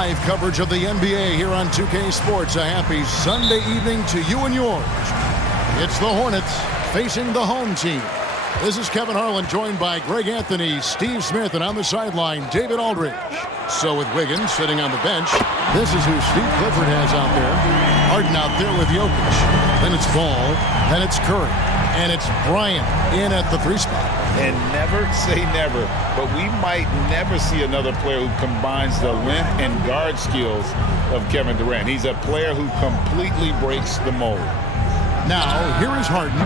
Live coverage of the NBA here on 2K Sports. A happy Sunday evening to you and yours. It's the Hornets facing the home team. This is Kevin Harlan, joined by Greg Anthony, Steve Smith, and on the sideline, David Aldridge. So with Wiggins sitting on the bench, this is who Steve Clifford has out there. Harden out there with Jokic. Then it's Ball, then it's Curry, and it's Bryant in at the 3 spot. And never say never, but we might never see another player who combines the length and guard skills of Kevin Durant. He's a player who completely breaks the mold. Now, here is Harden,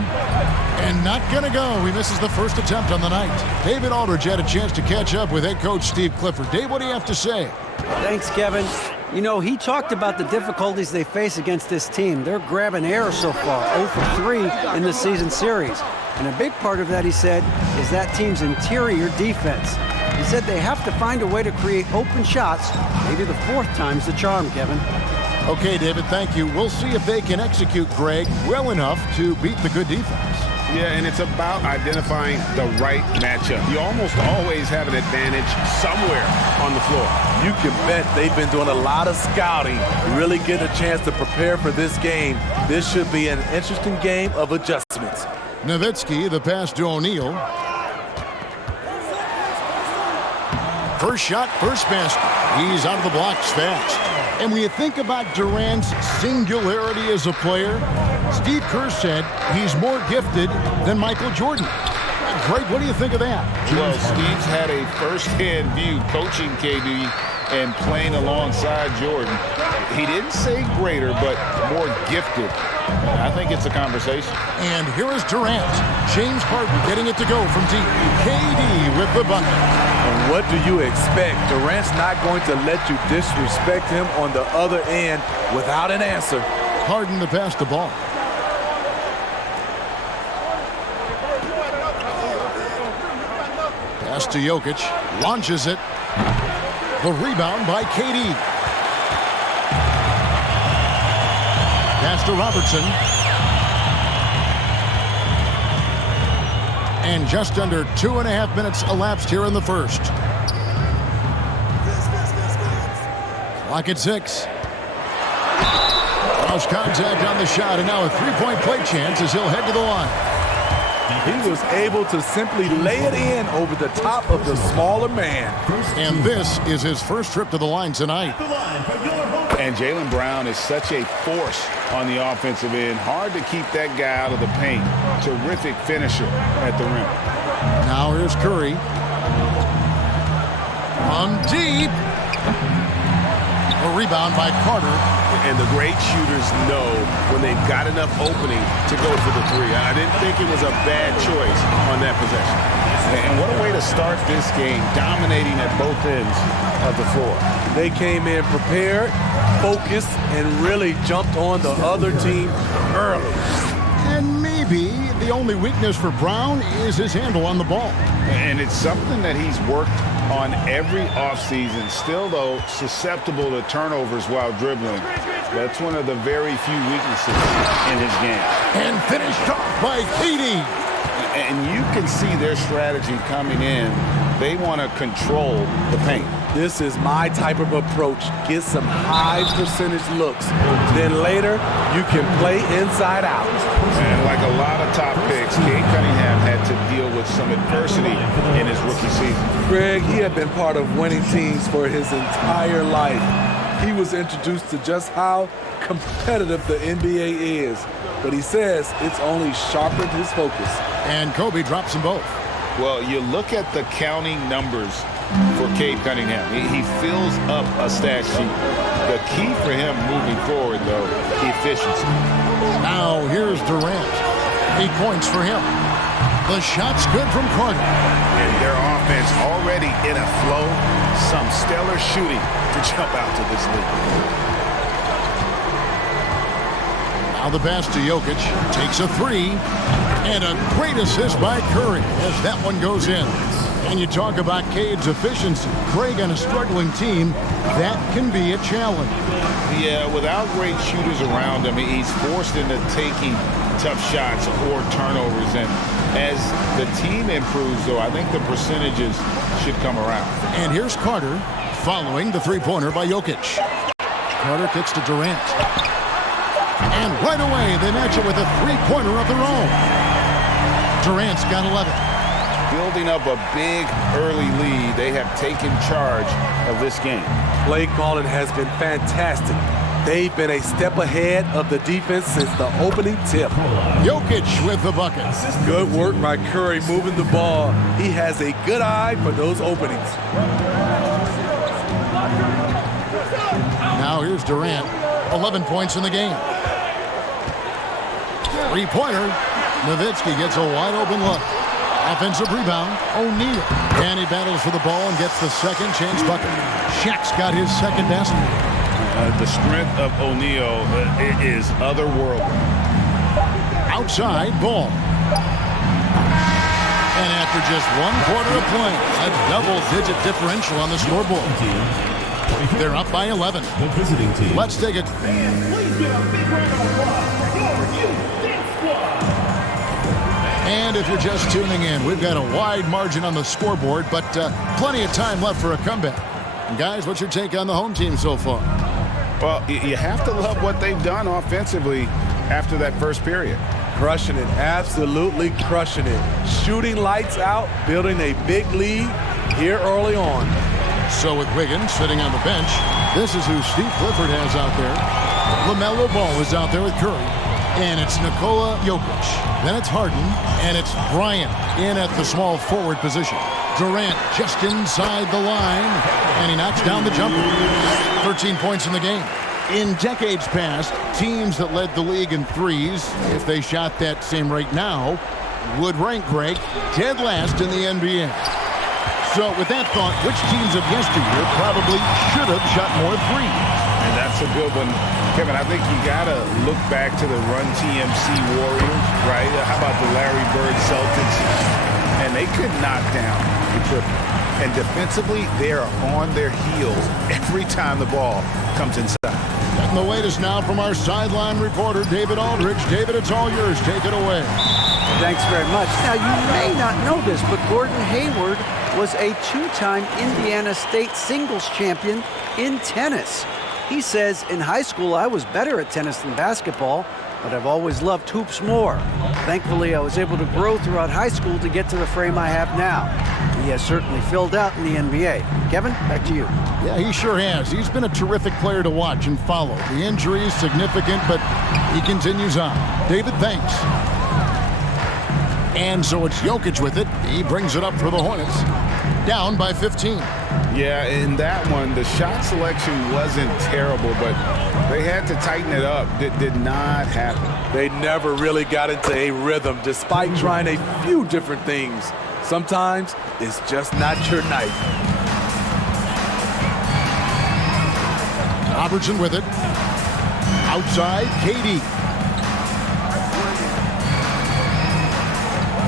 and not going to go. He misses the first attempt on the night. David Aldridge had a chance to catch up with head coach Steve Clifford. Dave, what do you have to say? Thanks, Kevin. You know, he talked about the difficulties they face against this team. They're grabbing air so far, 0 for 3 in the season series. And a big part of that, he said, is that team's interior defense. He said they have to find a way to create open shots. Maybe the 4th time's the charm, Kevin. Okay, David, thank you. We'll see if they can execute Greg well enough to beat the good defense. Yeah, and it's about identifying the right matchup. You almost always have an advantage somewhere on the floor. You can bet they've been doing a lot of scouting, really getting a chance to prepare for this game. This should be an interesting game of adjustments. Nowitzki, the pass to O'Neal. First shot, first basket. He's out of the blocks fast. And when you think about Durant's singularity as a player, Steve Kerr said he's more gifted than Michael Jordan. Greg, what do you think of that? Well, Steve's had a first-hand view coaching KD and playing alongside Jordan. He didn't say greater, but more gifted. I think it's a conversation. And here is Durant. James Harden getting it to go from deep. KD with the bucket. And what do you expect? Durant's not going to let you disrespect him on the other end without an answer. Harden to pass the ball. Pass to Jokic. Launches it. The rebound by KD. Pass to Robertson. And just under 2.5 minutes elapsed here in the first. Clock at 6. Cross contact on the shot, and now a 3-point play chance as he'll head to the line. He was able to simply lay it in over the top of the smaller man. And this is his first trip to the line tonight. And Jaylen Brown is such a force on the offensive end. Hard to keep that guy out of the paint. Terrific finisher at the rim. Now here's Curry. On deep. A rebound by Carter. And the great shooters know when they've got enough opening to go for the 3. I didn't think it was a bad choice on that possession. And what a way to start this game, dominating at both ends of the floor. They came in prepared, focused, and really jumped on the other team early. And maybe the only weakness for Brown is his handle on the ball. And it's something that he's worked on every offseason. Still, though, susceptible to turnovers while dribbling. That's one of the very few weaknesses in his game. And finished off by KD. And you can see their strategy coming in. They want to control the paint. This is my type of approach. Get some high percentage looks. Then later, you can play inside out. And like a lot of top picks, Cade Cunningham had to deal with some adversity in his rookie season. Greg, he had been part of winning teams for his entire life. He was introduced to just how competitive the NBA is. But he says it's only sharpened his focus. And Kobe drops them both. Well, you look at the counting numbers for Cade Cunningham. He fills up a stat sheet. The key for him moving forward, though, efficiency. Now here's Durant. 8 points for him. The shot's good from Carter. And their offense already in a flow. Some stellar shooting to jump out to this league. Now the pass to Jokic. Takes a 3. And a great assist by Curry as that one goes in. And you talk about Cade's efficiency. Craig on a struggling team, that can be a challenge. Yeah, without great shooters around him, he's forced into taking tough shots or turnovers. And as the team improves, though, I think the percentages should come around. And here's Carter. following the three-pointer by Jokic. Carter kicks to Durant. And right away, they match it with a three-pointer of their own. Durant's got 11. Building up a big early lead, they have taken charge of this game. Play calling has been fantastic. They've been a step ahead of the defense since the opening tip. Jokic with the bucket. Good work by Curry moving the ball. He has a good eye for those openings. Now here's Durant. 11 points in the game. Three-pointer. Nowitzki gets a wide-open look. Offensive rebound. O'Neal. And he battles for the ball and gets the second chance bucket. Shaq's got his second basket. The strength of O'Neal is otherworldly. Outside ball. And after just 1 quarter of play, a double-digit differential on the scoreboard. They're up by 11. Let's take it. And if you're just tuning in, we've got a wide margin on the scoreboard, but plenty of time left for a comeback. And guys, what's your take on the home team so far? Well, you have to love what they've done offensively after that first period. Crushing it, absolutely crushing it. Shooting lights out, building a big lead here early on. So with Wiggins sitting on the bench, this is who Steve Clifford has out there. LaMelo Ball is out there with Curry. And it's Nikola Jokic. Then it's Harden. And it's Bryant in at the small forward position. Durant just inside the line. And he knocks down the jumper. 13 points in the game. In decades past, teams that led the league in threes, if they shot that same rate now, would rank, Greg, dead last in the NBA. So with that thought, which teams of yesteryear probably should have shot more threes? And that's a good one. Kevin, I think you got to look back to the Run TMC Warriors, right? How about the Larry Bird Celtics? And they could knock down the triple. And defensively, they are on their heels every time the ball comes inside. And the latest now from our sideline reporter, David Aldridge. David, it's all yours. Take it away. Thanks very much. Now, you may not know this, but Gordon Hayward was a 2-time Indiana State singles champion in tennis. He says, in high school, I was better at tennis than basketball, but I've always loved hoops more. Thankfully, I was able to grow throughout high school to get to the frame I have now. He has certainly filled out in the NBA. Kevin, back to you. Yeah, he sure has. He's been a terrific player to watch and follow. The injury is significant, but he continues on. David, thanks. And so it's Jokic with it. He brings it up for the Hornets. Down by 15. Yeah, in that one, the shot selection wasn't terrible, but they had to tighten it up. It did not happen. They never really got into a rhythm despite trying a few different things. Sometimes it's just not your night. Robertson with it. Outside, KD.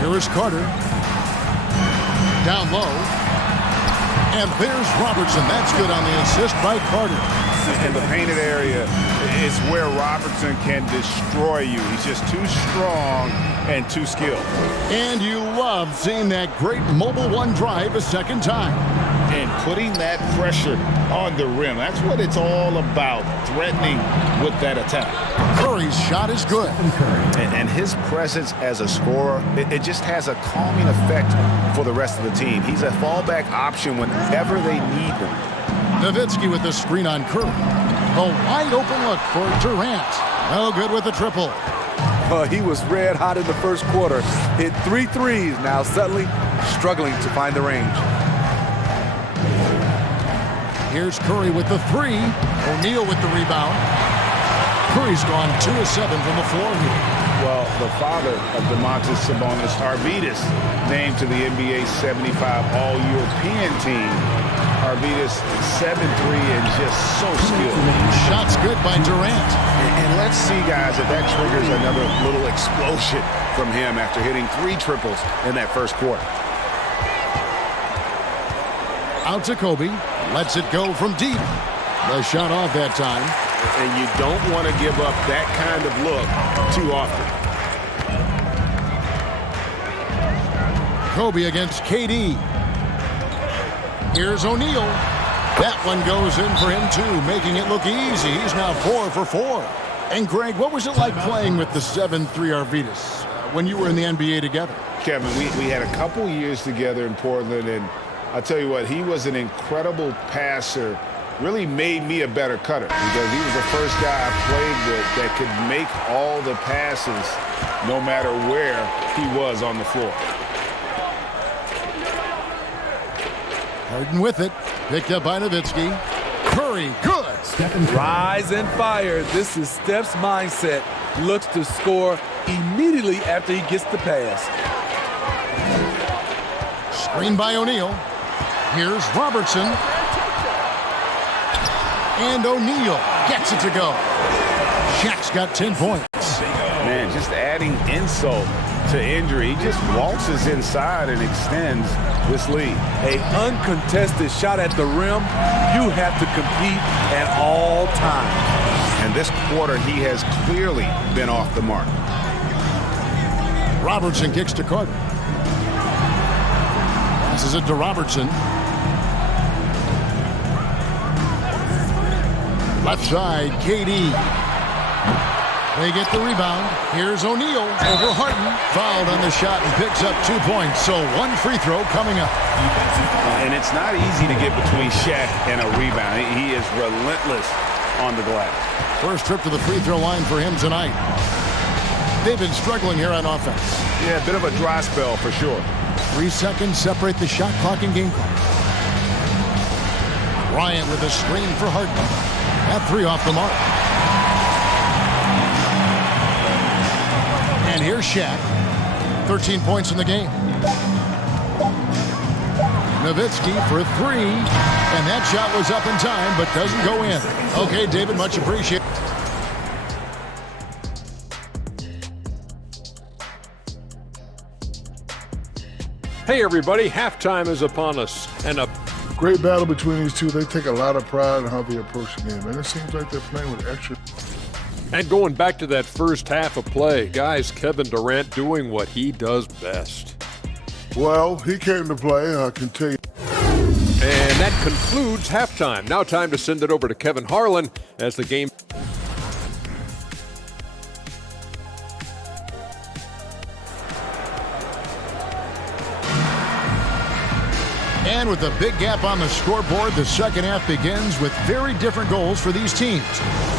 Here is Carter. Down low. And there's Robertson. That's good on the assist by Carter. In the painted area is where Robertson can destroy you. He's just too strong and too skilled. And you love seeing that great mobile one drive a second time. And putting that pressure on the rim. That's what it's all about, threatening with that attack. Curry's shot is good. And his presence as a scorer, it just has a calming effect for the rest of the team. He's a fallback option whenever they need him. Nowitzki with the screen on Curry. A wide open look for Durant. No good with the triple. He was red hot in the first quarter. Hit 3 threes. Now suddenly struggling to find the range. Here's Curry with the 3. O'Neal with the rebound. Curry's gone 2 of 7 from the floor here. Well, the father of Domantas Sabonis, Arvydas, named to the NBA 75 All-European team. Arvydas 7-3 and just so skilled. Shot's good by Durant. And let's see, guys, if that triggers another little explosion from him after hitting 3 triples in that first quarter. Out to Kobe. Lets it go from deep. The shot off that time. And you don't want to give up that kind of look too often. Kobe against KD. Here's O'Neal. That one goes in for him, too, making it look easy. He's now 4 for 4. And, Greg, what was it like playing with the 7'3" Arvidas when you were in the NBA together? Kevin, we had a couple years together in Portland, and I'll tell you what, he was an incredible passer. Really made me a better cutter because he was the first guy I played with that could make all the passes no matter where he was on the floor. Harden with it. Picked up by Nowitzki. Curry, good. Rise and fire. This is Steph's mindset. Looks to score immediately after he gets the pass. Screen by O'Neal. Here's Robertson. And O'Neal gets it to go. Shaq's got 10 points. Man, just adding insult to injury. He just waltzes inside and extends this lead. An uncontested shot at the rim, you have to compete at all times. And this quarter, he has clearly been off the mark. Robertson kicks to Carter. Passes it to Robertson. Left side, KD. They get the rebound. Here's O'Neal over Harden. Fouled on the shot and picks up 2 points. So one free throw coming up. And it's not easy to get between Shaq and a rebound. He is relentless on the glass. First trip to the free throw line for him tonight. They've been struggling here on offense. Yeah, a bit of a dry spell for sure. 3 seconds separate the shot clock and game clock. Bryant with a screen for Harden. That 3 off the mark. And here's Shaq. 13 points in the game. Nowitzki for 3. And that shot was up in time, but doesn't go in. Okay, David, much appreciated. Hey, everybody. Halftime is upon us. And a great battle between these two. They take a lot of pride in how they approach the game, and it seems like they're playing with extra. And going back to that first half of play, guys, Kevin Durant doing what he does best. Well, he came to play, I can tell you. And that concludes halftime. Now time to send it over to Kevin Harlan as the game. And with a big gap on the scoreboard, the second half begins with very different goals for these teams.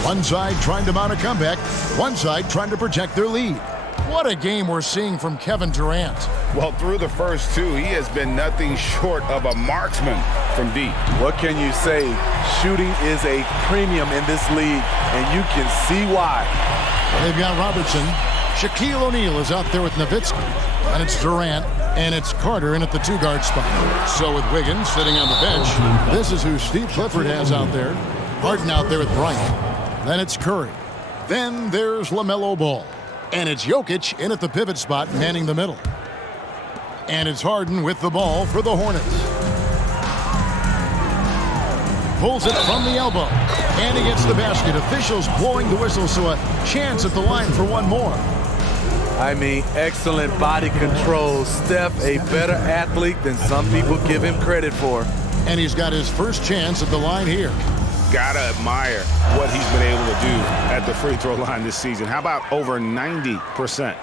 One side trying to mount a comeback, one side trying to protect their lead. What a game we're seeing from Kevin Durant. Well, through the first 2, he has been nothing short of a marksman from deep. What can you say? Shooting is a premium in this league, and you can see why. They've got Robertson. Shaquille O'Neal is out there with Nowitzki. And it's Durant. And it's Carter in at the 2-guard spot. So with Wiggins sitting on the bench, this is who Steve Clifford has out there. Harden out there with Bryant. Then it's Curry. Then there's LaMelo Ball. And it's Jokic in at the pivot spot, manning the middle. And it's Harden with the ball for the Hornets. Pulls it from the elbow. And he gets the basket. Officials blowing the whistle, so a chance at the line for one more. I mean, excellent body control. Steph, a better athlete than some people give him credit for. And he's got his first chance at the line here. Gotta admire what he's been able to do at the free throw line this season. How about over 90%?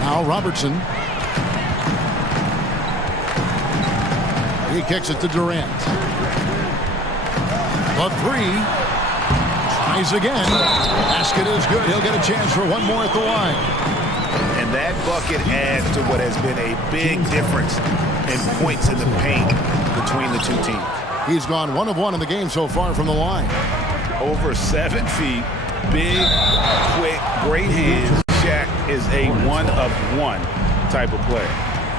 Now Robertson. He kicks it to Durant. The 3. Tries again. Basket is good. He'll get a chance for one more at the line. And that bucket adds to what has been a big difference in points in the paint between the 2 teams. He's gone 1 of 1 in the game so far from the line. Over 7 feet, big, quick, great hands. Shaq is a 1 of 1 type of player.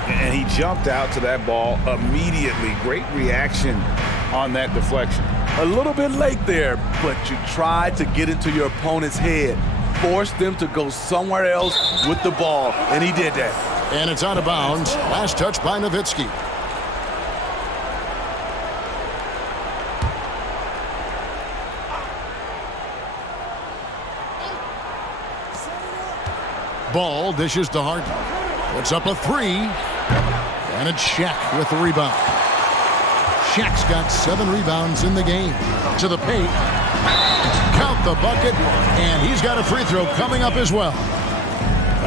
And he jumped out to that ball immediately. Great reaction on that deflection. A little bit late there, but you tried to get into your opponent's head. Force them to go somewhere else with the ball, and he did that. And it's out of bounds. Last touch by Nowitzki. Ball dishes to Harden. Puts up a 3. And it's Shaq with the rebound. Shaq's got 7 rebounds in the game. To the paint. Count the bucket. And he's got a free throw coming up as well.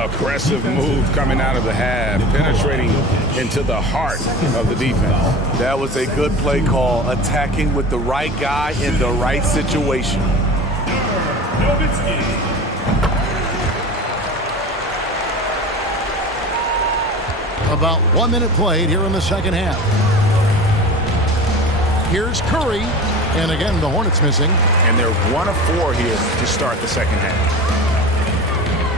Aggressive move coming out of the half, penetrating into the heart of the defense. That was a good play call, attacking with the right guy in the right situation. About 1 minute played here in the second half. Here's Curry. And again, the Hornets missing. And they're 1 of 4 here to start the second half.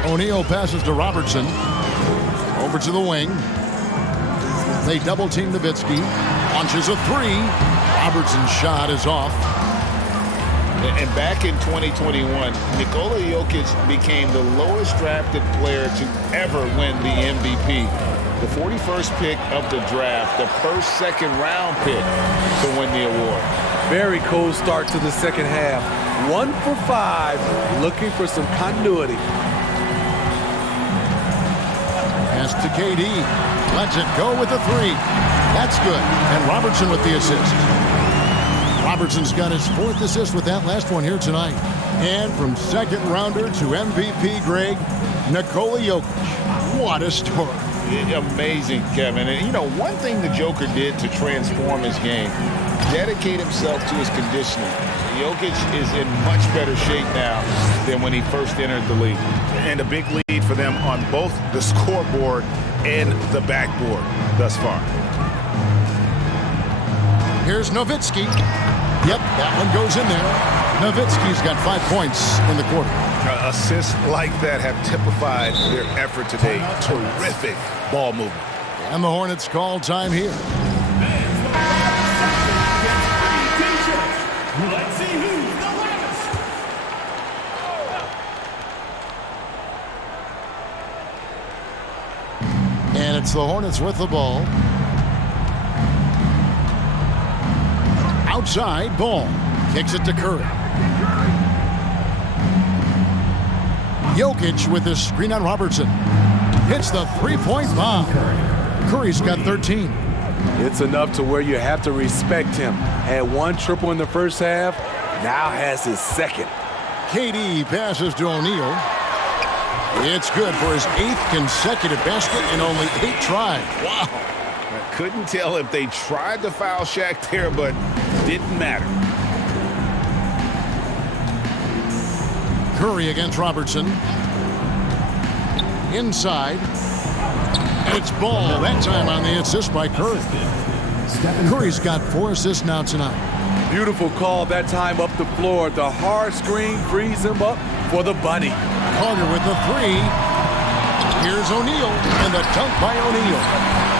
O'Neal passes to Robertson. Over to the wing. They double team Nowitzki. Launches a 3. Robertson's shot is off. And back in 2021, Nikola Jokic became the lowest drafted player to ever win the MVP. The 41st pick of the draft, the first second-round pick to win the award. Very cold start to the second half. 1 for 5, looking for some continuity. Pass to KD. Lets it go with a 3. That's good. And Robertson with the assist. Robertson's got his 4th assist with that last one here tonight. And from second rounder to MVP, Greg, Nikola Jokic. What a story. Amazing, Kevin. And, you know, one thing the Joker did to transform his game, dedicate himself to his conditioning. Jokic is in much better shape now than when he first entered the league. And a big lead for them on both the scoreboard and the backboard thus far. Here's Nowitzki. Yep, that one goes in there. Nowitzki's got 5 points in the quarter. Assists like that have typified their effort today. Terrific ball movement. And the Hornets call time here. Let's see who's the loudest. And it's the Hornets with the ball. Outside, ball. Kicks it to Curry. Jokic with his screen on Robertson. Hits the 3-point bomb. Curry's got 13. It's enough to where you have to respect him. Had 1 triple in the first half, now has his 2nd. KD passes to O'Neal. It's good for his 8th consecutive basket in only 8 tries. Wow. I couldn't tell if they tried to foul Shaq there, but didn't matter. Curry against Robertson. Inside. And it's Ball that time on the assist by Curry. Curry's got 4 assists now tonight. Beautiful call that time up the floor. The hard screen frees him up for the bunny. Carter with the 3. Here's O'Neal, and the dunk by O'Neal.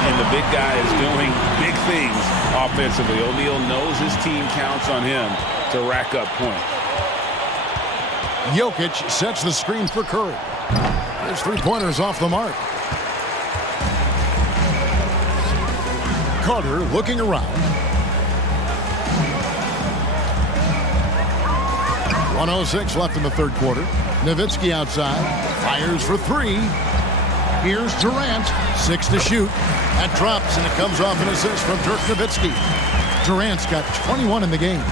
And the big guy is doing big things offensively. O'Neal knows his team counts on him to rack up points. Jokic sets the screen for Curry. His 3-pointers off the mark. Carter looking around. 1:06 left in the third quarter. Nowitzki outside. Fires for 3. Here's Durant. 6 to shoot. That drops, and it comes off an assist from Dirk Nowitzki. Durant's got 21 in the game.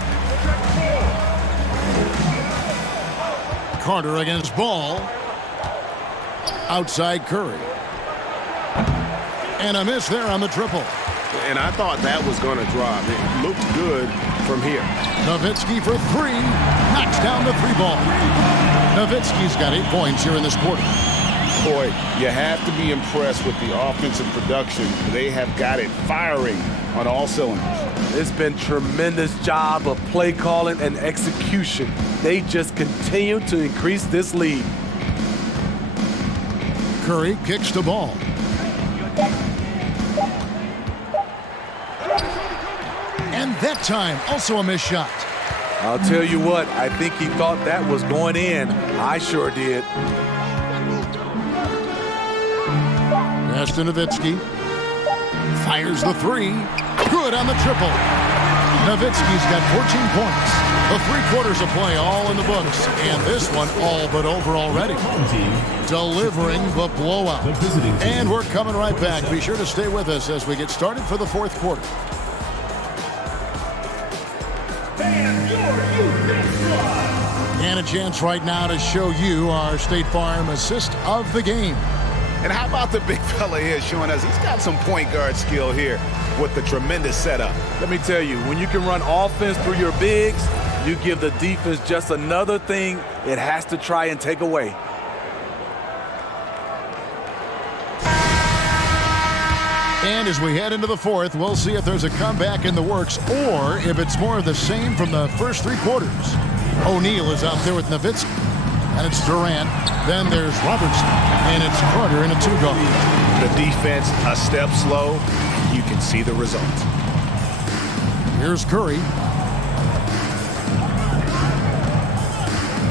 Carter against Ball. Outside Curry. And a miss there on the triple. And I thought that was going to drop. It looked good from here. Nowitzki for 3. Knocks down the 3 ball. Nowitzki's got 8 points here in this quarter. Boy, you have to be impressed with the offensive production. They have got it firing on all cylinders. It's been tremendous job of play calling and execution. They just continue to increase this lead. Curry kicks the ball. And that time, also a missed shot. I'll tell you what, I think he thought that was going in. I sure did. Pass to Nowitzki. Fires the 3. Good on the triple. Nowitzki's got 14 points. The 3 quarters of play all in the books, and this one all but over already. Delivering the blowout. And we're coming right back. Be sure to stay with us as we get started for the 4th quarter. And a chance right now to show you our State Farm assist of the game. And how about the big fella here showing us he's got some point guard skill here with the tremendous setup. Let me tell you, when you can run offense through your bigs, you give the defense just another thing it has to try and take away. And as we head into the 4th, we'll see if there's a comeback in the works or if it's more of the same from the first 3 quarters. O'Neal is out there with Nowitzki. And it's Durant. Then there's Robertson. And it's Carter in a 2-guard. The defense a step slow. You can see the result. Here's Curry.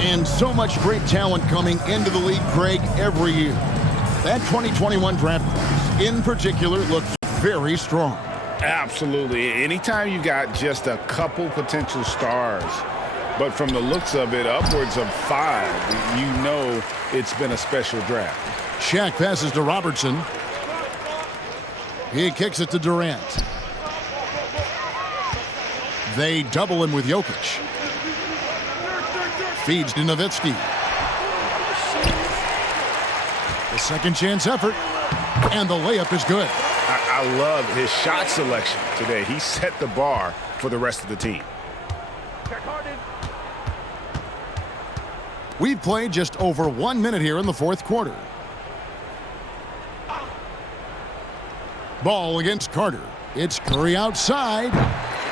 And so much great talent coming into the league, Craig, every year. That 2021 draft class, in particular, looks very strong. Absolutely. Anytime you got just a couple potential stars, but from the looks of it, upwards of 5, you know it's been a special draft. Shaq passes to Robertson. He kicks it to Durant. They double him with Jokic. Feeds to Nowitzki. The second chance effort. And the layup is good. I love his shot selection today. He set the bar for the rest of the team. We've played just over 1 minute here in the 4th quarter. Ball against Carter. It's Curry outside.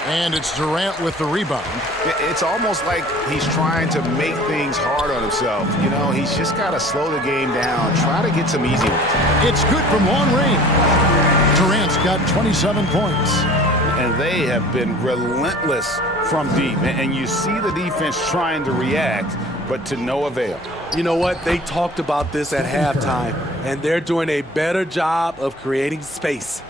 And it's Durant with the rebound. It's almost like he's trying to make things hard on himself. You know, he's just got to slow the game down, try to get some easy ones. It's good from long range. Durant's got 27 points. And they have been relentless from deep. And you see the defense trying to react, but to no avail. You know what? They talked about this at halftime, and they're doing a better job of creating space.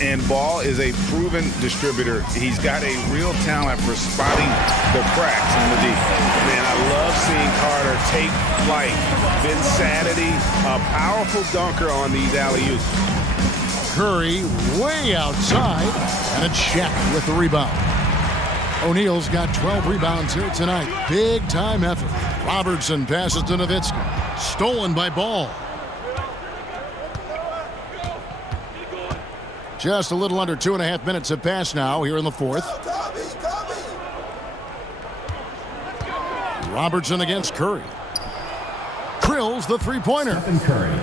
And Ball is a proven distributor. He's got a real talent for spotting the cracks in the defense. Man, I love seeing Carter take flight. Insanity, a powerful dunker on these alley-oops. Curry way outside, and it's Shaq with the rebound. O'Neal's got 12 rebounds here tonight. Big time effort. Robertson passes to Nowitzki. Stolen by Ball. Just a little under 2.5 minutes have passed now here in the 4th. Robertson against Curry. Drills the 3-pointer.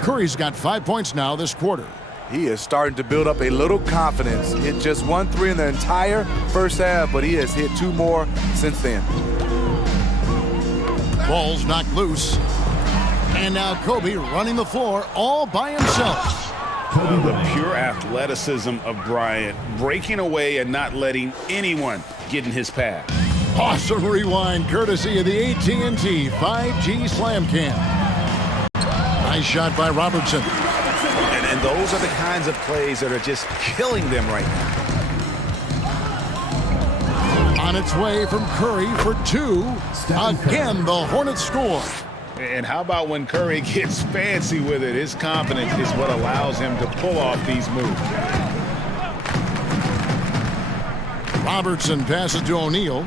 Curry's got 5 points now this quarter. He is starting to build up a little confidence. Hit just 1 3 in the entire first half, but he has hit 2 more since then. Ball's knocked loose. And now Kobe running the floor all by himself. The pure athleticism of Bryant, breaking away and not letting anyone get in his path. Awesome rewind courtesy of the AT&T 5G Slam Cam. Nice shot by Robertson. And those are the kinds of plays that are just killing them right now. On its way from Curry for 2. Again, the Hornets score. And how about when Curry gets fancy with it? His confidence is what allows him to pull off these moves. Robertson passes to O'Neal.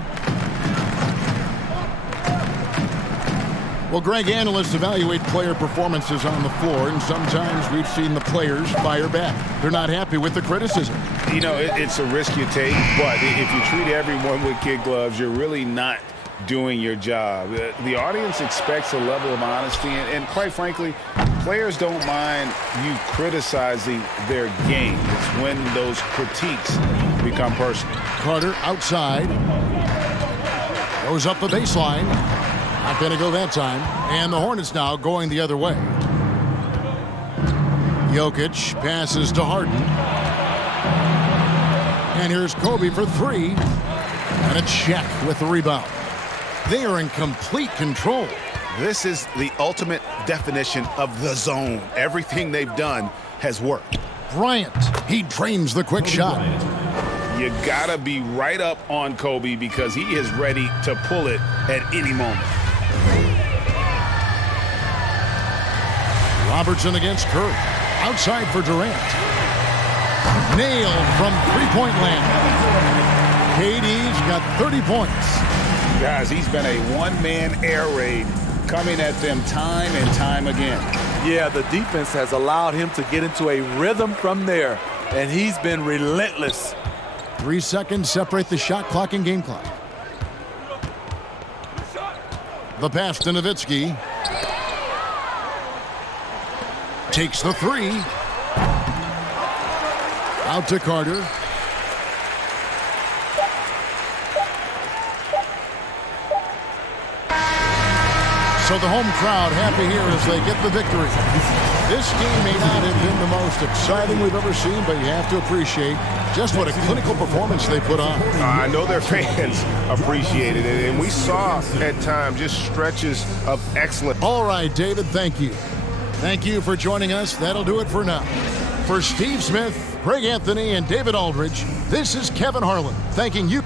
Well, Greg, analysts evaluate player performances on the floor, and sometimes we've seen the players fire back. They're not happy with the criticism. You know, it's a risk you take, but if you treat everyone with kid gloves, you're really not doing your job. The audience expects a level of honesty, and quite frankly, players don't mind you criticizing their game. It's when those critiques become personal. Carter outside. Goes up the baseline. Not going to go that time. And the Hornets now going the other way. Jokic passes to Harden. And here's Kobe for 3. And it's Shaq with the rebound. They are in complete control. This is the ultimate definition of the zone. Everything they've done has worked. Bryant, he drains the quick shot. You gotta be right up on Kobe because he is ready to pull it at any moment. Robertson against Curry. Outside for Durant. Nailed from three-point land. KD's got 30 points. Guys, he's been a one-man air raid coming at them time and time again. Yeah, the defense has allowed him to get into a rhythm from there, and he's been relentless. 3 seconds separate the shot clock and game clock. The pass to Nowitzki. Takes the three. Out to Carter. So the home crowd happy here as they get the victory. This game may not have been the most exciting we've ever seen, but you have to appreciate just what a clinical performance they put on. I know their fans appreciated it, and we saw at times just stretches of excellence. All right, David, thank you. Thank you for joining us. That'll do it for now. For Steve Smith, Greg Anthony, and David Aldridge, this is Kevin Harlan thanking you.